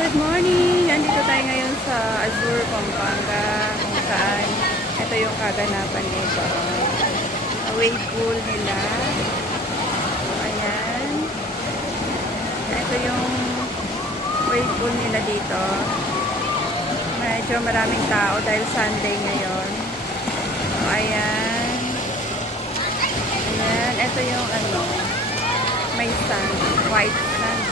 Good morning! Andito tayo ngayon sa Azure, Pampanga, kung saan ito yung kaganapan nito. Wave pool nila. Ayan. Ito yung wave pool nila dito. Medyo maraming tao dahil Sunday ngayon. Ayan. Ayan. Ito yung may sand. White sand.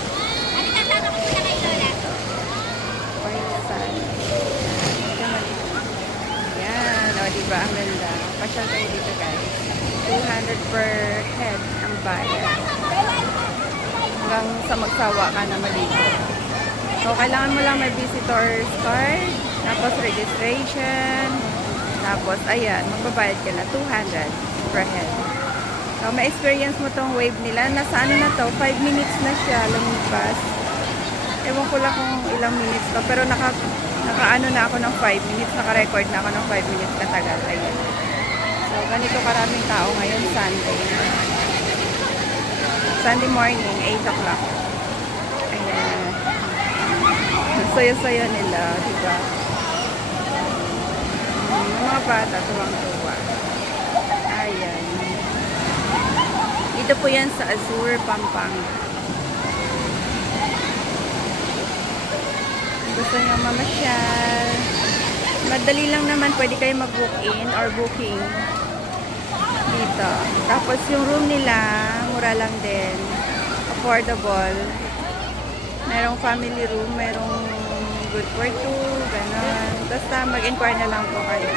Yan, o diba ang ganda. Pasyal kayo dito guys. 200 per head ang bayad. Hanggang sa magsawa ka na maligo. So, kailangan mo lang may visitor's card, tapos registration, tapos ayan, magbabayad ka na 200 per head. So, may experience mo tong wave nila. Nasa ano na to, 5 minutes na siya lumipas. Ewan ko lang kung ilang minutes to, pero nakaano na ako ng 5 minutes, naka-record na ako ng 5 minutes katagal. Ayan. So, ganito karaming tao ngayon, Sunday. Sunday morning, 8 o'clock. Ayan. Saya-saya nila, diba? Yung mga bata, tuwang-tuwa. Ayan. Dito po yan sa Azure, Pampanga. Gusto nyo mamasyal, madali lang naman, pwede kayo mag-book-in or booking dito. Tapos yung room nila, mura lang din, affordable. Merong family room, merong good for two, gano'n. Basta mag-inquire na lang po kayo.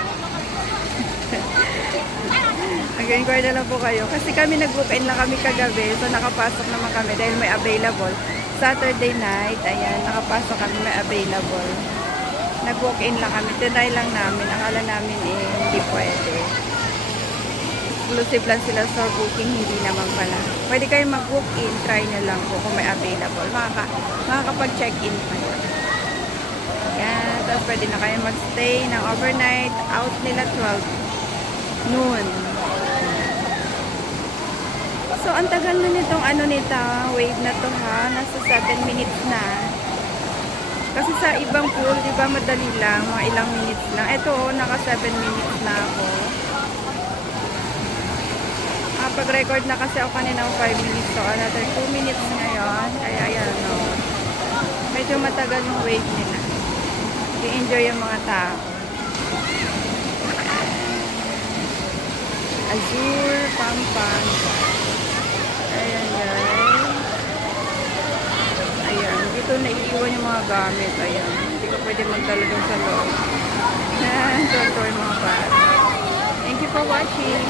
Mag-inquire na lang po kayo. Kasi kami nag-book-in lang kami kagabi, so nakapasok naman kami dahil may available. Saturday night, ayan, nakapasok kami, may available. Nag-walk-in lang kami, tinry lang namin. Akala namin hindi pwede. Exclusive lang sila sa booking, hindi naman pala. Pwede kayo mag-walk-in, try nyo lang po kung may available. Makakapag-check-in pa yun. Ayan, tapos pwede na kayo mag-stay ng overnight. Out nila 12 noon. So, ang tagal na nitong wave na to ha. Nasa 7 minutes na. Kasi sa ibang pool, di ba, madali lang. Mga ilang minutes lang. Ito, naka 7 minutes na ako. Pag-record na kasi ako kanina 5 minutes. So, another 2 minutes ngayon. Kaya, ayan, no. Medyo matagal yung wave nila. I-enjoy yung mga tao. Azure, Pampanga. Ayan guys. Ayan. Dito naiiwan yung mga gamit. Ayan. Hindi ko pwede magdala dun sa loob. Ayan. So, ito yung mga bata. Thank you for watching.